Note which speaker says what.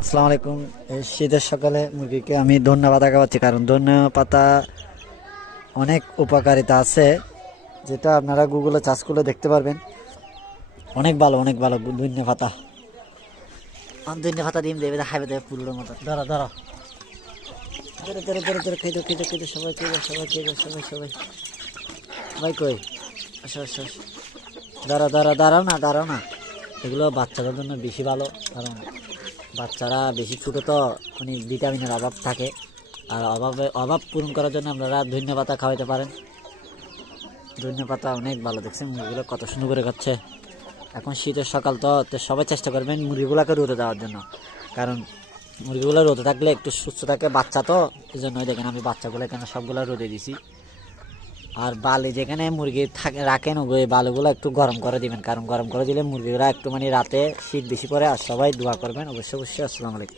Speaker 1: আসসালামু আলাইকুম শীতের সকালে মুরগিকে আমি ধন্যবাদ পাতা খাওয়াচ্ছি কারণ ধন্যবাদ পাতা অনেক উপকারিতা আছে, যেটা আপনারা গুগলে চার্জ করলে দেখতে পারবেন। অনেক ভালো অনেক ভালো ধন্য পাতা। ধন্য পাতা ডিম দেবে খাইবে দেবে পুরোর মতো। ধরো ধরো ধরো ধরো ধরো ধরো খেয়ে খেয়ে খেয়ে সবাই খেয়ে দাও সবাই খেয়ে দাও সবাই সবাই। কই? আসো আসো দাঁড়াও দাঁড়াও দাঁড়াও না দাঁড়াও না। এগুলো বাচ্চাদের জন্য বেশি ভালো কারণ বাচ্চারা বেশি ছোটো তো মানে ভিটামিনের অভাব থাকে। আর অভাবে, অভাব পূরণ করার জন্য আপনারা ধন্য পাতা খাওয়াইতে পারেন। ধন্য পাতা অনেক ভালো, দেখছেন? মুরগিগুলো কত সুন্দর করে খাচ্ছে। এখন শীতের সকাল তো সবাই চেষ্টা করবেন মুরগিগুলোকে রোদে দেওয়ার জন্য। কারণ মুরগিগুলো রোদে থাকলে একটু সুস্থ থাকে বাচ্চা তো এই জন্যই দেখেন আমি বাচ্চাগুলো এখানে সবগুলো রোদে দিছি। আর বালি যেখানে মুরগি থাকে, রাখেন ওই বালুগুলো একটু গরম করে দিবেন। কারণ গরম করে দিলে মুরগিগুলো একটু মানে রাতে শীত বেশি পরে আর সবাই দোয়া করবেন। অবশ্যই অবশ্যই, আসসালামু আলাইকুম।